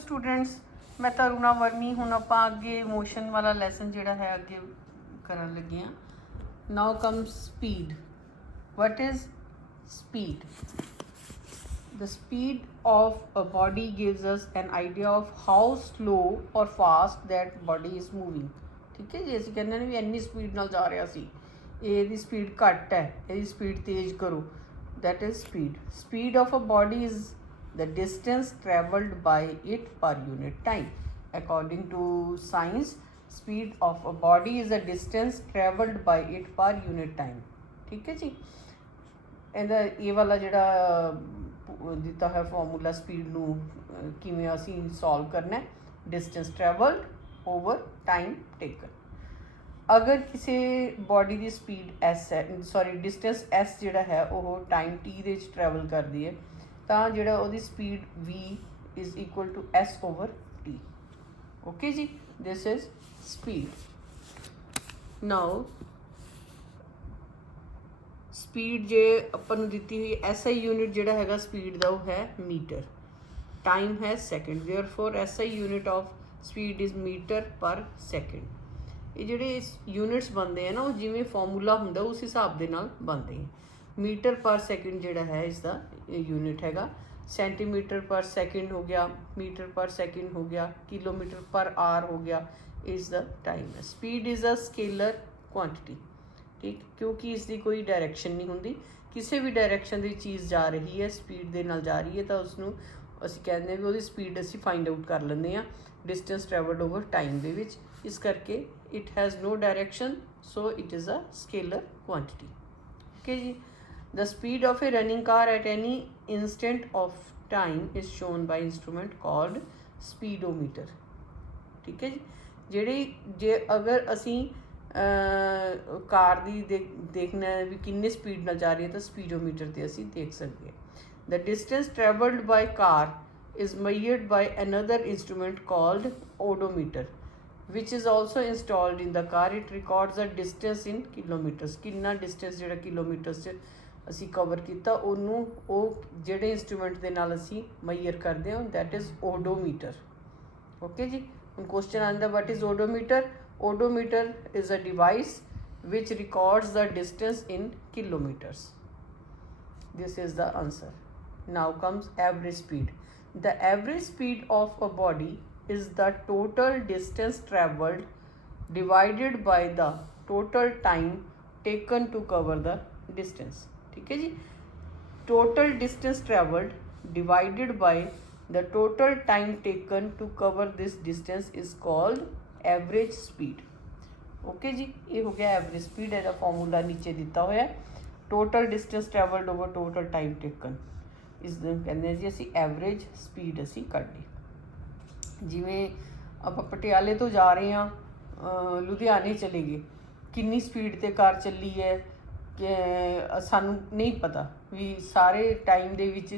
Students, मैं तरुणा वर्नी। हुण आपां अगे मोशन वाला लैसन जिहड़ा है अगे करन लगे हां। Now come speed. What is speed? The speed of a body gives us an idea of how slow or fast that body is moving. ठीक है जी, ਅਸੀਂ ਕਹਿੰਦੇ ਨੇ ਵੀ ਇੰਨੀ ਸਪੀਡ ਨਾਲ ਜਾ ਰਿਹਾ ਸੀ, ਇਹਦੀ ਸਪੀਡ ਘੱਟ ਹੈ, ਇਹਦੀ ਸਪੀਡ ਤੇਜ਼ ਕਰੋ। that is speed. Speed of a body is the distance travelled by it per unit time. According to science, speed of a body is the distance travelled by it per unit time. ठीक है जी। ਇਹਦਾ ਇਹ ਵਾਲਾ ਜਿਹੜਾ ਦਿੱਤਾ ਹੈ formula speed ਨੂੰ ਕਿਵੇਂ ਅਸੀਂ ਸੋਲਵ ਕਰਨਾ, distance travelled over time taken. ਅਗਰ ਕਿਸੇ ਬੋਡੀ ਦੀ ਸਪੀਡ ਐਸ ਹੈ, ਸੌਰੀ ਡਿਸਟੈਂਸ ਐਸ ਜਿਹੜਾ ਹੈ ਉਹ ਟਾਈਮ ਟੀ ਦੇ ਵਿੱਚ ਟਰੈਵਲ ਕਰਦੀ ਹੈ, ਤਾਂ ਜਿਹੜਾ ਉਹਦੀ ਸਪੀਡ ਵੀ is equal to S over T. Okay ਜੀ, this is speed. Now speed जे अपन दी हुई SI यूनिट जोड़ा है स्पीड का वो है मीटर, टाइम है second. Therefore SI unit of speed is metre per second. ये जोड़े यूनिट्स बनते हैं ना, वो जिमें फॉर्मूला होंगे उस हिसाब के नाल बनते हैं। मीटर पर सेकंड जोड़ा है इसका यूनिट हैगा, सेंटीमीटर पर सेकंड हो गया, मीटर पर सेकंड हो गया, किलोमीटर पर आवर हो गया, इज़ द टाइम है। Speed is a scalar quantity, ठीक, क्योंकि इसकी कोई डायरैक्शन नहीं होंगी। किसी भी डायरैक्शन की चीज़ जा रही है, स्पीड के नाल जा रही है, तो उसनू असीं कहते हैं भी उसकी स्पीड असीं फाइंड आउट कर लेंगे हाँ डिस्टेंस ट्रैवल्ड ओवर टाइम दे विच। इस करके it has no direction, so it is a scalar quantity. Okay जी। The speed of a running car at any instant of time is shown by instrument called speedometer. ठीक है जी। जिहड़ी जे अगर असीं कार की देखना है भी किन्नी स्पीड नाल जा रही है, तो स्पीडोमीटर से असी देख सकते हैं। The distance travelled by car is measured by another instrument called odometer which is also installed in the car. It records the distance in kilometres, कितना डिस्टेंस जो किलोमीटर्स असी कवर किया उन्होंने वो जोड़े इंस्ट्रूमेंट के नाल असी मेजर करते हैं, दैट इज़ ओडोमीटर। ओके जी। हुण क्वेश्चन आंदा what is odometer? Odometer is a device which records the distance in kilometers. This is the answer. Now comes average speed. The average speed of a body is the total distance travelled divided by the total time taken to cover the distance. ठीक है जी। Total distance travelled divided by the total time taken to cover this distance is called average speed. Okay जी, ये हो गया average speed. ਇਹਦਾ formula नीचे दिता ਹੋਇਆ, total distance travelled over total time taken. इस दिन कहते जी असी एवरेज स्पीड असी कढ़ ली। जिमें आप पटियाले तो जा रहे हैं लुधियाने चले गए, किन्नी स्पीड ते कार चली है कि सानू नहीं पता भी सारे टाइम दे विच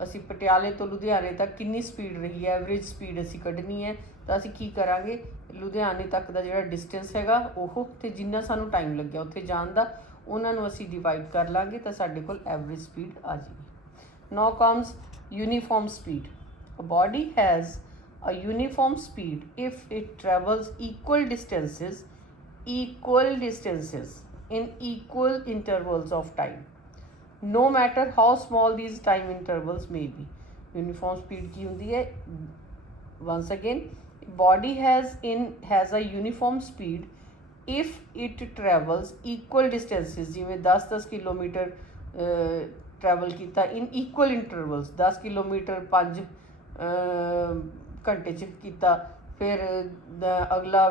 असी पटियाले तो लुधियाने तक किन्नी स्पीड रही है। एवरेज स्पीड असी कढ़नी है, तो असी की करांगे, लुधियाने तक का जिहड़ा डिस्टेंस हैगा ओह ते जिन्ना सानू टाइम लग्या उत्थे जाण दा उन्हां नूं असी डिवाइड कर लांगे, तो साडे कोल एवरेज स्पीड आ जाएगी। Now comes uniform speed. A body has a uniform speed if it travels equal distances in equal intervals of time, no matter how small these time intervals may be. Uniform speed की होंदी है? once again, body has a uniform speed if it travels equal distances, जिमें 10-10 kilometre travel किया in equal intervals, 10 kilometre 5 घंटे च किया, फिर अगला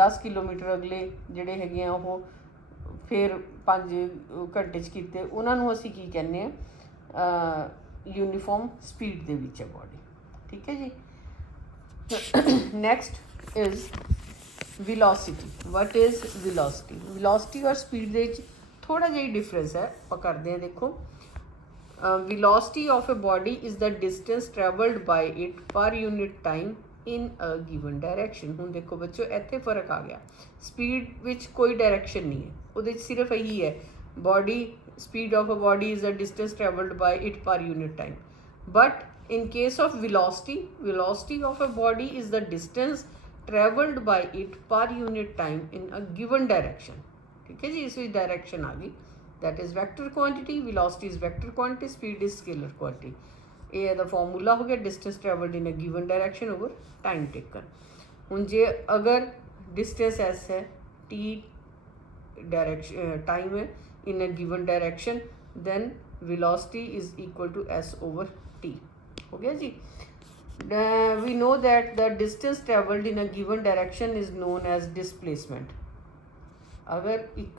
10 किलोमीटर अगले जोड़े है वो फिर 5 घंटे च किए, उन्होंने असी की कहने यूनीफॉर्म स्पीड दे विच है बॉडी। ठीक है जी। Next is velocity. What is velocity? Velocity और स्पीड दे थोड़ा जिहा डिफरेंस है, आप करते हैं। देखो, velocity of a body is the distance travelled by it per unit time in a given direction. हुण देखो बच्चों, इत्थे फर्क आ गया। स्पीड विच कोई डायरैक्शन नहीं है, वो सिर्फ यही है body speed of a body is a distance travelled by it per unit time. But In case of velocity, velocity of a body is the distance traveled by it per unit time in a given direction. ठीक है जी, इस direction आ गई, that is vector quantity, velocity is vector quantity, speed is scalar quantity. ये दा formula हो गया, distance travelled in a given direction over time taken. हुण जे अगर डिस्टेंस एस है, टी डायरेक्शन टाइम है in a given direction, then velocity is equal to S over T. हो गया जी। We know that the distance travelled in a given direction is known as displacement. अगर एक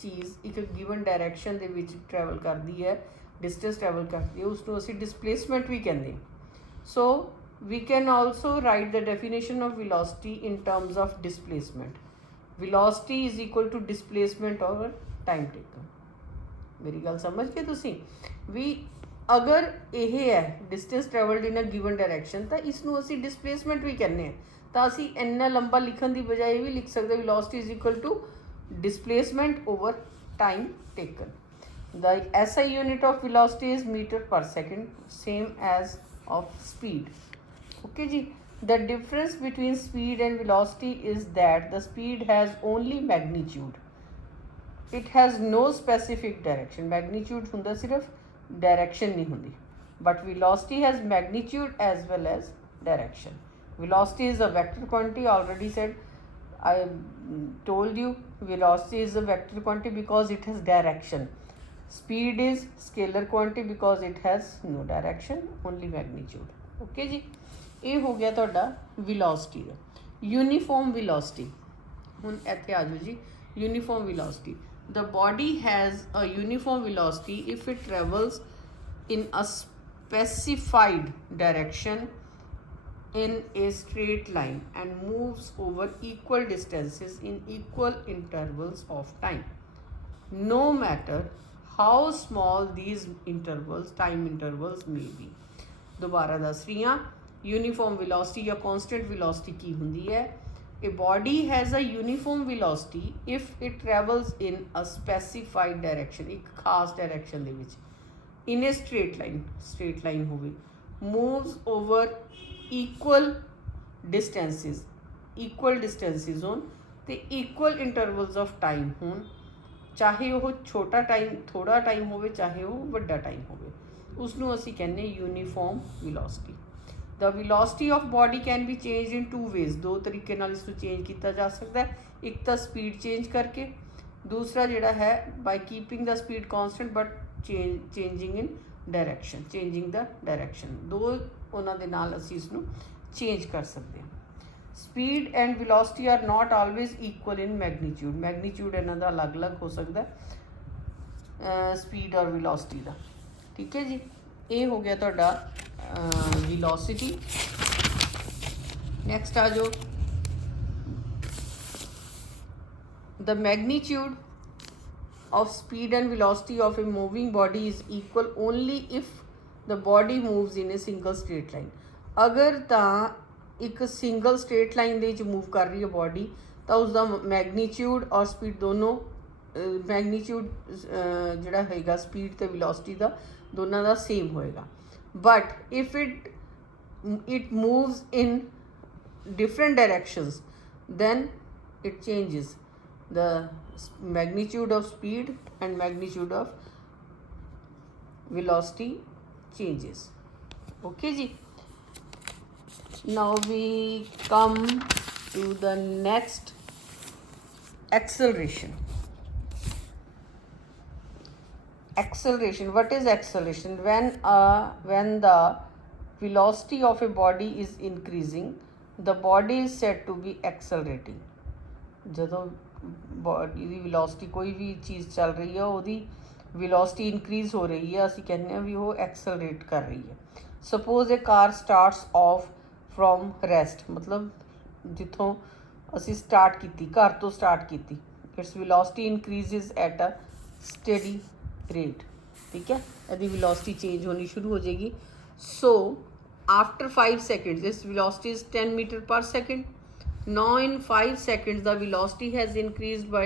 चीज़ एक given direction ਦੇ ਵਿੱਚ travel करती है, डिस्टेंस ट्रैवल करती है, उसको असी डिसप्लेसमेंट भी कहते हैं। So we can also write the definition of velocity in terms of displacement. Velocity is equal to displacement over time taken. मेरी गल समझ गए तुसी भी? अगर यह है distance travelled in a given direction, तो इसनों असी डिसप्लेसमेंट भी कहने हैं। तो असी इन्ना लंबा लिखण की बजाय भी लिख सकते velocity is equal to displacement over time taken. The SI unit of velocity is meter per second, same as of speed. Okay ji. The difference between speed and velocity is that the speed has only magnitude. It has no specific direction. Magnitude hunda sirf direction नहीं हुंदी, but velocity has magnitude as well as direction. Velocity is a vector quantity, already said. I told you velocity is a vector quantity because it has direction. Speed is scalar quantity because it has no direction, only magnitude. Okay जी, ये हो गया ਤੁਹਾਡਾ velocity ਦਾ। Uniform velocity, ਹੁਣ ਇੱਥੇ ਆ ਜਾਓ ਜੀ। Uniform velocity, the body has a uniform velocity if it travels in a specified direction in a straight line and moves over equal distances in equal intervals of time, no matter how small these intervals, time intervals may be. दोबारा दस रही हाँ, uniform velocity या constant velocity की हुंदी है। A body has a uniform velocity if it travels in a specified direction, एक खास डायरेक्शन ਦੇ ਵਿੱਚ, in a straight line ਹੋਵੇ, moves over equal distances on ਤੇ equal intervals of time ਹੋਣ, ਚਾਹੇ ਉਹ ਛੋਟਾ ਟਾਈਮ ਥੋੜਾ ਟਾਈਮ ਹੋਵੇ, ਚਾਹੇ ਉਹ ਵੱਡਾ ਟਾਈਮ ਹੋਵੇ, ਉਸਨੂੰ ਅਸੀਂ ਕਹਿੰਦੇ uniform velocity. The velocity of body can be change in two ways, दो तरीके नाल इसनूं चेंज किया जा सकता है। एक तो स्पीड चेंज करके, दूसरा जिहड़ा है by keeping the speed constant but changing in direction, changing the direction, दो उन्हां दे नाल असीं इसनूं चेंज कर सकते हैं। Speed and velocity are not always equal in magnitude, magnitude इन्हां दा अलग अलग हो सकता है स्पीड और वेलोसिटी का। ठीक है जी, ये हो गया तुहाडा वेलोसिटी। नैक्सट आ जाओ, the magnitude of speed and velocity of a moving body is equal only if the body moves in a single straight line. अगर ਤਾਂ एक single straight line ਦੇ ਵਿੱਚ move कर रही है body, ਤਾਂ उसका मैग्नीट्यूड और स्पीड दोनों, मैग्नीट्यूड ਜਿਹੜਾ ਹੋਏਗਾ स्पीड ਤੇ velocity ਦਾ ਦੋਨਾਂ ਦਾ सेम होएगा। but if it moves in different directions, then it changes, the magnitude of speed and magnitude of velocity changes. Okay ji, now we come to the next, acceleration. Acceleration, what is acceleration? When the velocity of a body is increasing, the body is said to be accelerating. ਜਦੋਂ body की velocity, कोई भी चीज़ चल रही है, वो velocity increase हो रही है, असी कहने हैं भी वो एक्सलरेट कर रही है। Suppose a car starts off from rest, मतलब जितों असी स्टार्ट की, घर तो स्टार्ट की, its velocity increases at a steady rate. ठीक है, यदि वेलोसिटी चेंज होनी शुरू हो जाएगी। So after 5 seconds this velocity is 10 metre per second. Now in 5 seconds the velocity has increased by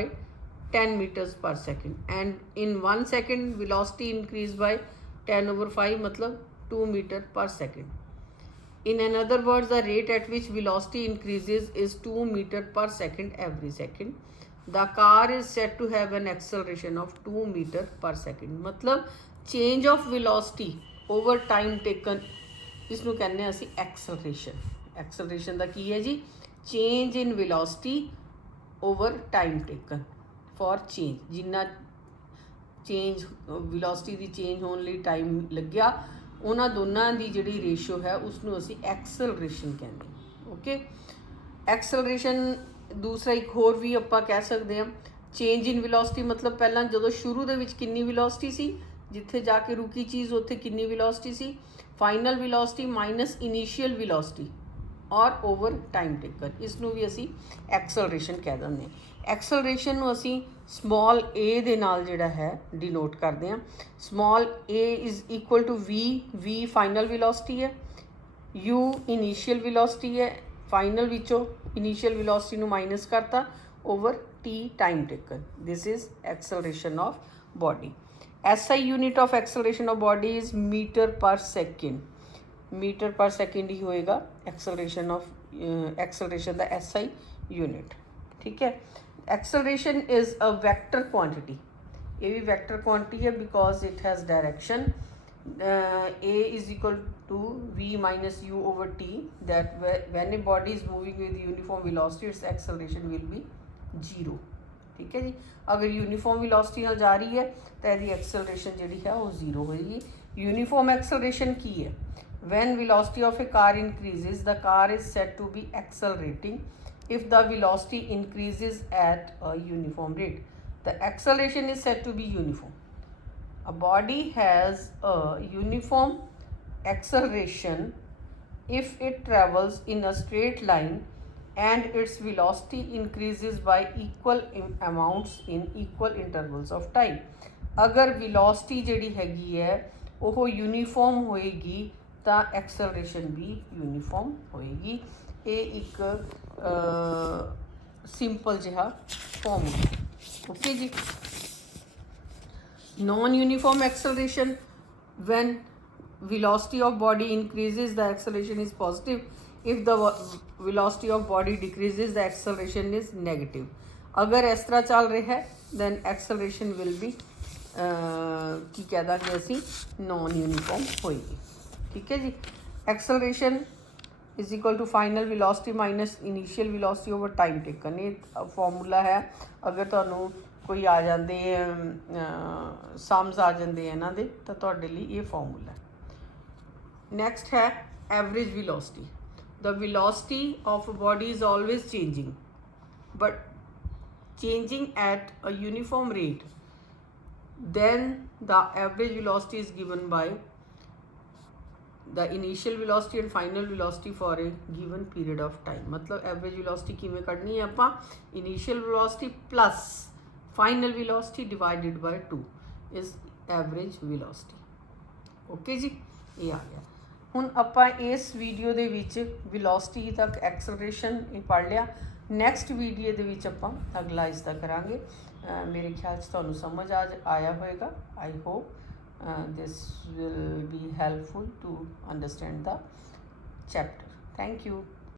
10 meters per second, and in 1 second velocity increased by 10/5, मतलब 2 meter per second. In another words, the rate at which velocity increases is 2 meter per second every second. The car is said to have an acceleration of 2 meter per second. मतलब change of velocity over time taken, इसनों कहने असी acceleration. Acceleration ਦਾ ਕੀ ਹੈ ਜੀ? Change in velocity over time taken for change. Jinnah change velocity the change ਹੋਣ ਲਈ time ਲੱਗਿਆ, ਉਹਨਾਂ ਦੋਨਾਂ ਦੀ ਜਿਹੜੀ ਰੇਸ਼ੋ ਹੈ ਉਸਨੂੰ ਅਸੀਂ ਐਕਸਲਰੇਸ਼ਨ ਕਹਿੰਦੇ ਹਾਂ। ਓਕੇ, ਐਕਸਲਰੇਸ਼ਨ ਦੂਸਰਾ ਇੱਕ ਹੋਰ ਵੀ ਆਪਾਂ ਕਹਿ ਸਕਦੇ ਹਾਂ ਚੇਂਜ ਇਨ ਵੈਲੋਸਿਟੀ, ਮਤਲਬ ਪਹਿਲਾਂ ਜਦੋਂ ਸ਼ੁਰੂ ਦੇ ਵਿੱਚ ਕਿੰਨੀ ਵੈਲੋਸਿਟੀ ਸੀ, ਜਿੱਥੇ ਜਾ ਕੇ ਰੁਕੀ ਚੀਜ਼ ਉੱਥੇ ਕਿੰਨੀ ਵੈਲੋਸਿਟੀ ਸੀ, final velocity minus initial velocity ਔਰ ਓਵਰ ਟਾਈਮ ਟੇਕਨ, ਇਸ ਨੂੰ ਵੀ ਅਸੀਂ ਐਕਸਲਰੇਸ਼ਨ ਕਹਿ ਦਿੰਦੇ ਹਾਂ। ਐਕਸਲਰੇਸ਼ਨ ਨੂੰ ਅਸੀਂ ਸਮਾਲ a ਦੇ ਨਾਲ ਜਿਹੜਾ ਹੈ ਡਿਨੋਟ ਕਰਦੇ ਹਾਂ। Small a is equal to v final velocity ਹੈ, u ਇਨੀਸ਼ੀਅਲ ਵੈਲੋਸਿਟੀ ਹੈ, ਫਾਈਨਲ ਵਿੱਚੋਂ ਇਨੀਸ਼ੀਅਲ ਵੈਲੋਸਿਟੀ ਨੂੰ ਮਾਈਨਸ ਕਰਤਾ, over t time taken. This is acceleration of body. SI unit of acceleration of body is metre per second. Metre per second ही होएगा acceleration of acceleration the SI unit. ठीक है, acceleration is a vector quantity. ये भी vector quantity है because it has direction. A is equal to V minus U over T, that when a body is moving with uniform velocity its acceleration will be 0। ठीक है जी, अगर uniform velocity नाल जा रही है तो यदि एक्सेलरेशन जी है वो 0 होगी। यूनीफॉर्म एक्सेलरेशन की है when velocity of a car increases the car is said to be accelerating if the velocity increases at a uniform rate. The acceleration is said to be uniform. A body has a uniform acceleration if it travels in a straight line and its velocity increases by equal amounts in equal intervals of time। अगर velocity ਜਿਹੜੀ ਹੈਗੀ ਹੈ ਉਹ uniform ਹੋਏਗੀ ਤਾਂ acceleration भी uniform ਹੋਏਗੀ। ਇਹ ਇੱਕ ਸਿੰਪਲ ਜਿਹਾ ਫਾਰਮੂਲਾ। ਓਕੇ ਜੀ, non uniform acceleration, when velocity of body increases the acceleration is positive, if the velocity of body decreases the acceleration is negative। अगर इस तरह चल रहा है then acceleration will be की कह देंगे असी नॉन यूनिफॉर्म होएगी। ठीक है जी, acceleration is equal to final velocity minus initial velocity over time taken। ये फॉर्मूला है, अगर ਤੁਹਾਨੂੰ कोई आ जाते सम्स आ जाते हैं इन्हों के तो ਤੁਹਾਡੇ ਲਈ ये फॉर्मूला है। नेक्स्ट है average velocity. The velocity of a body is always changing but changing at a uniform rate, then the average velocity is given by the initial velocity and final velocity for a given period of time। मतलब average velocity किवें कढ़नी है आपां, initial velocity plus final velocity divided by 2 is average velocity. Okay जी, ये आ गया। हुण आपां इस वीडियो दे विच वेलोसिटी तक एक्सेलरेशन पढ़ लिया। नैक्सट वीडियो दे विच आपां अगला इसका करांगे। मेरे ख्याल से तुहानूं समझ आया होएगा। I hope this will be helpful to understand the chapter. Thank you.